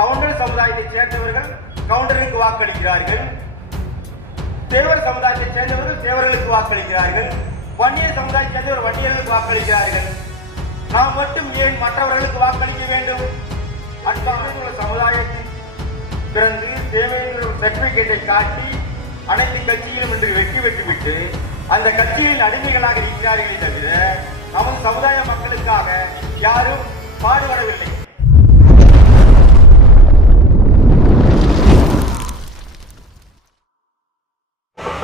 Counter சமுதாயத்தைச் சேர்ந்தவர்கள் கவுண்டருக்கு வாக்களிக்கிறார்கள். தேவர் சமுதாயத்தைச் சேர்ந்தவர்கள் தேவர்களுக்கு வாக்களிக்கிறார்கள். வன்னியர் சமுதாயத்தைச் சேர்ந்தவர் வன்னியர்களுக்கு வாக்களிக்கிறார்கள். நாம் மட்டும் ஏன் மற்றவர்களுக்கு வாக்களிக்க வேண்டும்? அன்பான சமுதாயத்தில் பிறந்து தேவையான சர்டிபிகேட்டை காட்டி அனைத்து கட்சியிலும் இன்று வெற்றி பெற்றுவிட்டு அந்த கட்சியின் அடிமைகளாக இருக்கிறார்களே தவிர நமது சமுதாய மக்களுக்காக யாரும் பாடுபடவில்லை.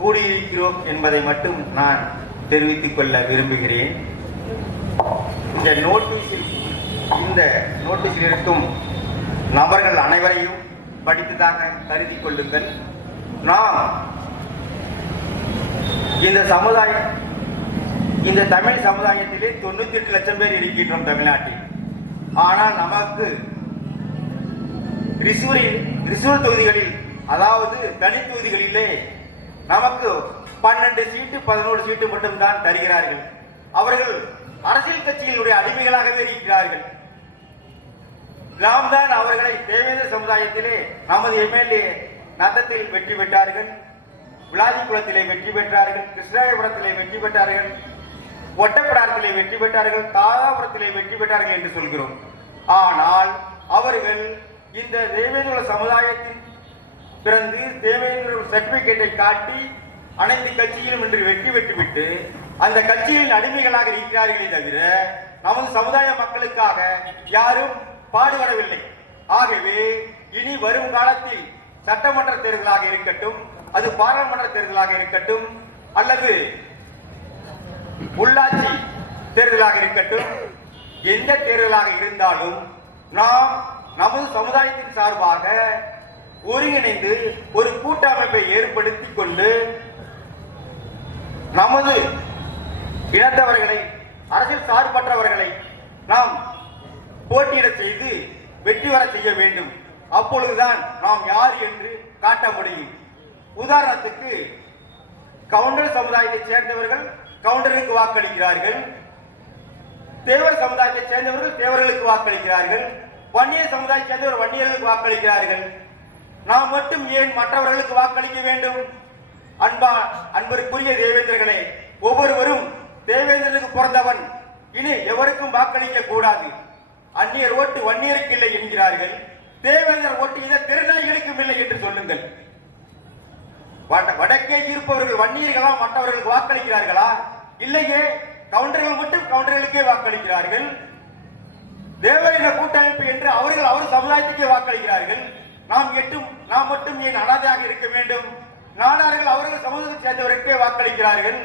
கூடியிருக்கிறோம் என்பதை மட்டும் நான் தெரிவித்துக் கொள்ள விரும்புகிறேன். இந்த நோட்டீஸில் இந்த நோட்டீஸில் இருக்கும் நபர்கள் அனைவரையும் படித்ததாக கருதி கொள்ளுங்கள். நாம் இந்த சமுதாயம் இந்த தமிழ் சமுதாயத்திலே தொண்ணூத்தி எட்டு லட்சம் பேர் இருக்கின்றோம் தமிழ்நாட்டில். ஆனால் நமக்கு ரிசூரில் ரிசூர் தொகுதிகளில் அதாவது தனி தொகுதிகளிலே நமக்கு பன்னெண்டு சீட்டு பதினோரு சீட்டு மட்டும்தான் தருகிறார்கள். அவர்கள் அரசியல் கட்சிகளுடைய அடிமைகளாகவே இருக்கிறார்கள். நாம் தான் அவர்களை தேவேந்திர சமுதாயத்திலே நமது எம்எல்ஏ நத்தத்தில் வெற்றி பெற்றார்கள். விளாதிக்குளத்திலே வெற்றி பெற்றார்கள். கிருஷ்ணாயபுரத்திலே வெற்றி பெற்றார்கள். ஒட்டப்படாரத்திலே வெற்றி பெற்றார்கள். தாராபுரத்திலே வெற்றி பெற்றார்கள் என்று சொல்கிறோம். ஆனால் அவர்கள் இந்த தேவேந்திர சமுதாயத்தின் பிறந்து தேவேந்திர சர்டிபிகேட்டை காட்டி அனைத்து கட்சியிலும் இன்று வெற்றி பெற்றுவிட்டு அந்த கட்சியின் அடிமைகளாக இருக்கிறார்களே தவிர நமது சமுதாய மக்களுக்காக யாரும் பாடுபடவில்லை. ஆகவே இனி வரும் காலத்தில் சட்டமன்ற தேர்தலாக இருக்கட்டும் அது பாராளுமன்ற தேர்தலாக இருக்கட்டும் அல்லது உள்ளாட்சி தேர்தலாக இருக்கட்டும் எந்த தேர்தலாக இருந்தாலும் நாம் நமது சமுதாயத்தின் சார்பாக ஒருங்கிணைந்து ஒரு கூட்டமைப்பை ஏற்படுத்தி கொண்டு நமது இனத்தவர்களை அரசியல் சார்பற்றவர்களை நாம் போட்டியிட செய்து வெற்றி வர செய்ய வேண்டும். அப்பொழுதுதான் நாம் யார் என்று காட்ட முடியும். உதாரணத்துக்கு கவுண்டர் சமுதாயத்தைச் சேர்ந்தவர்கள் கவுண்டருக்கு வாக்களிக்கிறார்கள். தேவர் சமுதாயத்தைச் சேர்ந்தவர்கள் தேவர்களுக்கு வாக்களிக்கிறார்கள். வன்னியர் சமுதாயத்தைச் சேர்ந்தவர் வன்னியர்களுக்கு வாக்களிக்கிறார்கள். நாம் மட்டும் ஏன் மற்றவர்களுக்கு வாக்களிக்க வேண்டும்? அன்பா அன்பிற்குரிய தேவேந்திரர்களே ஒவ்வொருவரும் தேவேந்திரனுக்கு பிறந்தவன். இனி எவருக்கும் வாக்களிக்க கூடாது. அந்நியர் ஓட்டு வன்னியருக்கு இல்லை என்கிறார்கள். தேவேந்திரர் ஓட்டு இதை திருநாய்களுக்கும் இல்லை என்று சொல்லுங்கள். வட- வடக்கே இருப்பவர்கள் வன்னியர்களா மற்றவர்களுக்கு வாக்களிக்கிறார்களா? இல்லையே கவுண்டர்கள் மட்டும் கவுண்டர்களுக்கே வாக்களிக்கிறார்கள். தேவரின கூட்டமைப்பு என்று அவர்கள் அவர் சமுதாயத்துக்கே வாக்களிக்கிறார்கள். நாம் எட்டும் நாம் மட்டும் ஏன் அனாதையாக இருக்க வேண்டும்? நாடார்கள் அவர்கள் சமூகத்தை சேர்ந்தவருக்கே வாக்களிக்கிறார்கள்.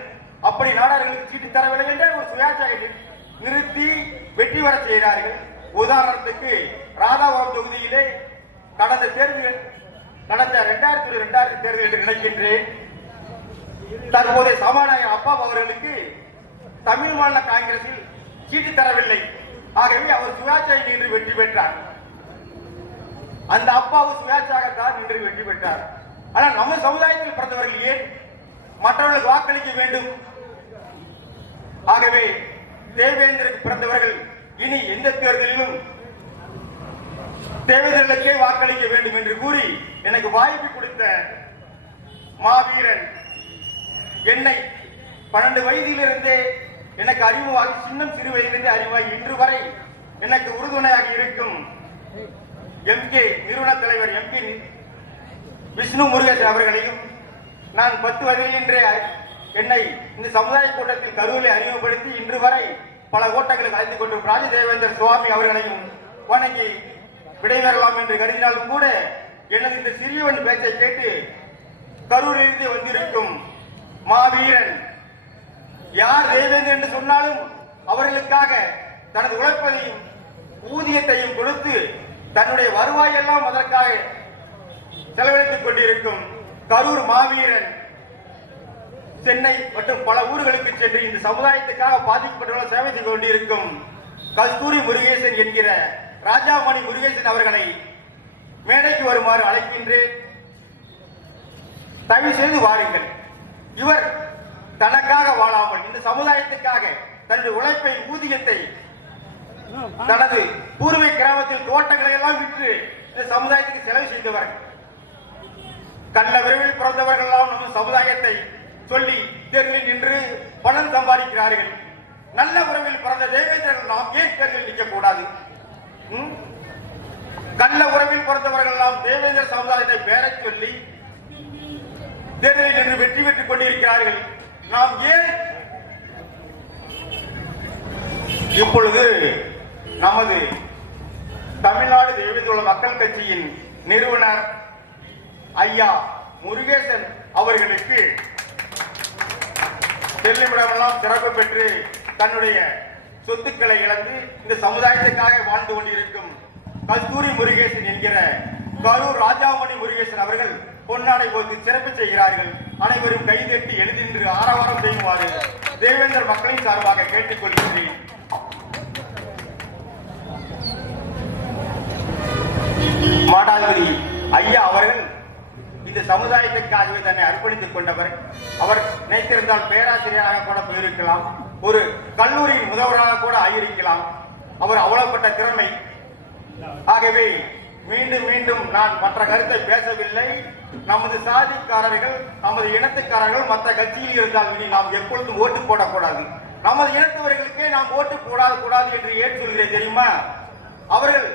அப்படி நாடார்களுக்கு சீட்டு தரவில்லை என்றால் ஒரு சுயாட்சியை நிறுத்தி வெற்றி வர செய்கிறார்கள். உதாரணத்துக்கு ராதாபுரம் தொகுதியிலே கடந்த தேர்தல் கடந்த இரண்டாயிரத்தி இரண்டாயிரத்தி தேர்தல் என்று நினைக்கின்றேன். தற்போதைய சபாநாயகர் அப்பா அவர்களுக்கு தமிழ் மாநில காங்கிரஸில் சீட்டு தரவில்லை. ஆகவே அவர் சுயாட்சியை நின்று வெற்றி பெற்றார். அந்த அப்பாவும் சுயாட்சியாகத்தான் நின்று வெற்றி பெற்றார். ஆனால் நம்ம சமுதாயத்தில் பிறந்தவர்கள் ஏன்? மற்றவர்களுக்கு வாக்களிக்க வேண்டும். ஆகவே தேவேந்திரக்கு பிறந்தவர்கள் இனி எந்த தேர்தலிலும் தேவேந்திரனுக்கே வாக்களிக்க வேண்டும் என்று கூறி எனக்கு வாய்ப்பு கொடுத்த மாவீரன் என்னை பன்னெண்டு வயதிலிருந்தே எனக்கு அறிமுகமாகி சின்னம் சிறு வயதிலிருந்தே அறிவாகி இன்று வரை எனக்கு உறுதுணையாக இருக்கும். எம்கே நிறுவன தலைவர் எம்பி விஷ்ணு முருகேசன் அவர்களையும் நான் பத்து வயதிலின்றே என்னை இந்த சமுதாய கூட்டத்தில் கருவிலை அறிமுகப்படுத்தி இன்று வரை பல ஓட்டங்களுக்கு அழைத்துக் கொண்டும் ராஜதேவேந்திர சுவாமி அவர்களையும் வணங்கி விடைபெறலாம் என்று கருதினாலும் கூட எனது இந்த சிறியவன் பேச்சை கேட்டு கரூரிலிருந்து வந்திருக்கும் மாவீரன் யார் தேவேந்தர் என்று சொன்னாலும் அவர்களுக்காக தனது உழைப்பதையும் ஊதியத்தையும் கொடுத்து தன்னுடைய வருவாய் எல்லாம் அதற்காக செலவழித்துக் கொண்டிருக்கும் கரூர் மாவீரன் சென்னை மற்றும் பல ஊர்களுக்கு சென்று இந்த சமுதாயத்துக்காக பாதிக்கப்பட்டவர்கள் சேவை செய்து கொண்டிருக்கும் கஸ்தூரி முருகேசன் என்கிற ராஜாமணி முருகேசன் அவர்களை மேடைக்கு வருமாறு அழைக்கின்றேன். தயவு செய்து வாருங்கள். இவர் தனக்காக வாழாமல் இந்த சமுதாயத்துக்காக தனது உழைப்பை ஊதியத்தை தனது பூர்வீக கிராமத்தில் தோட்டங்களை எல்லாம் விற்று இந்த சமுதாயத்துக்கு செலவு செய்தவர் கண்ட விரைவில் பிறந்தவர்கள் எல்லாம் நம்ம சமுதாயத்தை சொல்லி தேர்தலில் நின்று பணம் சம்பாதிக்கிறார்கள். நல்ல உறவில் பிறந்த தேவேந்திரர்கள் நாம் ஏன் தேர்தலில் நிற்க கூடாது? ம்? கள்ள உறவில் பிறந்தவர்கள் எல்லாம் தேவேந்திர சமுதாயத்தை பேரச் சொல்லி தேர்தலில் நின்று வெற்றி பெற்றுக் கொண்டிருக்கிறார்கள். நாம் ஏன் இப்பொழுது நமது தமிழ்நாடு தேவேந்திர மக்கள் கட்சியின் நிறுவனர் ஐயா முருகேசன் அவர்களுக்கு செல்லுமிடமெல்லாம் சிறப்பு பெற்று தன்னுடைய சொத்துக்களை இழந்து இந்த சமுதாயத்துக்காக வாழ்ந்து கொண்டிருக்கும் கஸ்தூரி முருகேசன் என்கிற கரூர் ராஜாமணி முருகேசன் அவர்கள் பொன்னாடை போது சிறப்பு செய்கிறார்கள். அனைவரும் கைதட்டி எழுதின்று ஆரவாரம் செய்யுமாறு தேவேந்தர் மக்களின் சார்பாக கேட்டுக்கொள்கிறேன் மாடாதிபதி ஐயா அவர்கள் இந்த சமுதாயத்திற்காகவே தன்னை அர்ப்பணித்துக் கொண்டவர். அவர் நினைத்திருந்தால் பேராசிரியராக கூட போயிருக்கலாம். ஒரு கல்லூரியின் முதல்வராக கூட ஆகியிருக்கலாம் அவர் அவ்வளவுப்பட்ட திறமை. ஆகவே மீண்டும் மீண்டும் நான் மற்ற கருத்தை பேசவில்லை. நமது சாதிக்காரர்கள் நமது இனத்துக்காரர்கள் மற்ற கட்சியில் இருந்தால் இனி நாம் எப்பொழுதும் ஓட்டு போடக்கூடாது. நமது இனத்தவர்களுக்கே நாம் ஓட்டு போடாது கூடாது என்று ஏன் சொல்கிறேன் தெரியுமா? அவர்கள்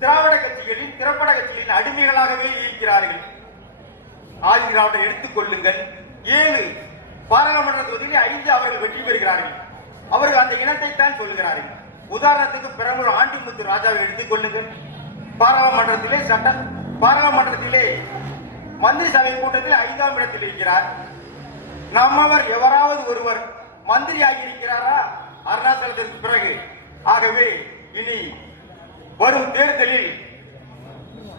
திராவிட கட்சிகளின் திரைப்பட கட்சிகளின் அடிமைகளாகவே இருக்கிறார்கள். ஆதி திராவிட எடுத்துக் கொள்ளுங்கள். ஏழு பாராளுமன்ற தொகுதியில் ஐந்து அவர்கள் வெற்றி பெறுகிறார்கள். அவர்கள் அந்த இனத்தை தான் சொல்லுகிறார்கள். உதாரணத்துக்கு பெரம்பலூர் ஆண்டிமுத்து ராஜாவை எடுத்துக் கொள்ளுங்கள். பாராளுமன்றத்திலே சட்ட பாராளுமன்றத்திலே மந்திரி சபை கூட்டத்தில் ஐந்தாம் இடத்தில் இருக்கிறார். நம்மவர் எவராவது ஒருவர் மந்திரி ஆகியிருக்கிறாரா அருணாச்சலத்திற்கு பிறகு. ஆகவே இனி வரும் தேர்தலில்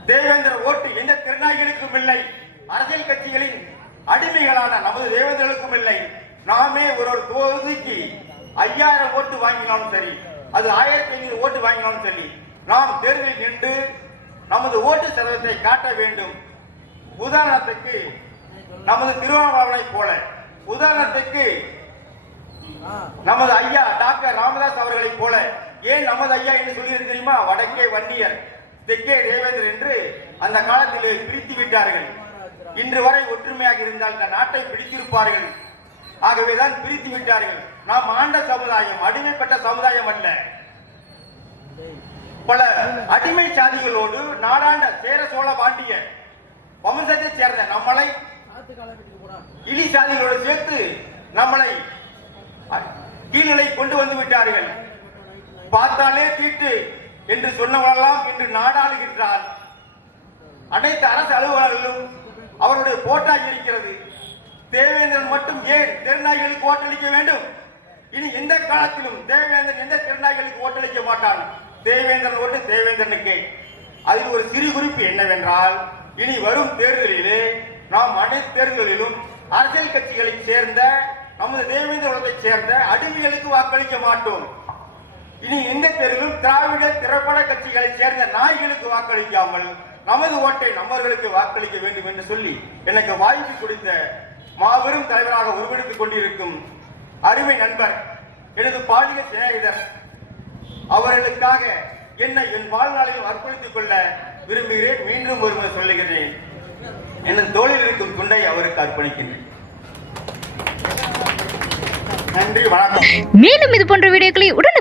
தேவேந்திர ஓட்டு எந்த திருநாய்களுக்கும் இல்லை. அரசியல் கட்சிகளின் அடிமைகளான நமது தேவேந்திரர்களுக்கும் இல்லை. நாமே ஒரு ஒரு தொகுதிக்கு ஐயாயிரம் ஓட்டு வாங்கினாலும் சரி அது ஆயிரத்தி ஐநூறு ஓட்டு வாங்கினாலும் சரி நாம் தேர்தலில் நின்று நமது ஓட்டு சதவீதத்தை காட்ட வேண்டும். உதாரணத்துக்கு நமது திருவண்ணாமலை போல உதாரணத்துக்கு நமது ஐயா டாக்டர் ராமதாஸ் அவர்களைப் போல ஏன் நமது ஐயா என்று சொல்லியிருந்த தெரியுமா? வடக்கே வன்னியர் தெற்கே தேவேந்தர் என்று அந்த காலத்திலே பிரித்து விட்டார்கள். இன்று வரை ஒற்றுமையாக இருந்தால் இந்த நாட்டை பிடித்திருப்பார்கள். ஆகவேதான் பிரித்து விட்டார்கள். நாம் ஆண்ட சமுதாயம் அடிமைப்பட்ட சமுதாயம் அல்ல. பல அடிமை சாதிகளோடு நாடாண்ட சேர சோழ பாண்டிய வம்சத்தை சேர்ந்த நம்மளை இலி சாதிகளோடு சேர்த்து நம்மளை கீழ்நிலை கொண்டு வந்து விட்டார்கள். பார்த்தாலே தீட்டு என்று சொன்னவரெல்லாம் இன்று நாடாளுகின்றார். அனைத்து அரசு அலுவலர்களும் அவருடைய போட்டாய் இருக்கிறது. தேவேந்திரன் மட்டும் ஏன் திருநாய்களுக்கு ஓட்டளிக்க வேண்டும்? இனி எந்த காலத்திலும் தேவேந்திரன் எந்த திருநாய்களுக்கு ஓட்டளிக்க மாட்டான்? தேவேந்திரன் ஓட்டு தேவேந்திரனுக்கு. அதில் ஒரு சிறு குறிப்பு என்னவென்றால் இனி வரும் தேர்தலிலே நாம் அனைத்து தேர்தலிலும் அரசியல் கட்சிகளைச் சேர்ந்த நமது தேவேந்திர சேர்ந்த அடிமைகளுக்கு வாக்களிக்க மாட்டோம். இனி இந்த தேர்தலும் திராவிட திரைப்பட கட்சிகளைச் சேர்ந்த நாய்களுக்கு வாக்களிக்காமல் நமது ஓட்டை நம்மர்களுக்கு வாக்களிக்க வேண்டும் என்று சொல்லி எனக்கு வாய்ப்பு கொடுத்த மாபெரும் தலைவராக உருவெடுத்துக் கொண்டிருக்கும் அருமை நண்பர் எனது பாலிக சிநேகிதர் அவர்களுக்காக என்னை என் வாழ்நாளில் அர்ப்பணித்துக் கொள்ள விரும்புகிறேன். மீண்டும் ஒருமுறை சொல்லுகிறேன். எனது தோளில் இருக்கும் துண்டை அவருக்கு அர்ப்பணிக்கின்றேன். நன்றி வணக்கம். மேலும் இது போன்ற வீடியோக்களை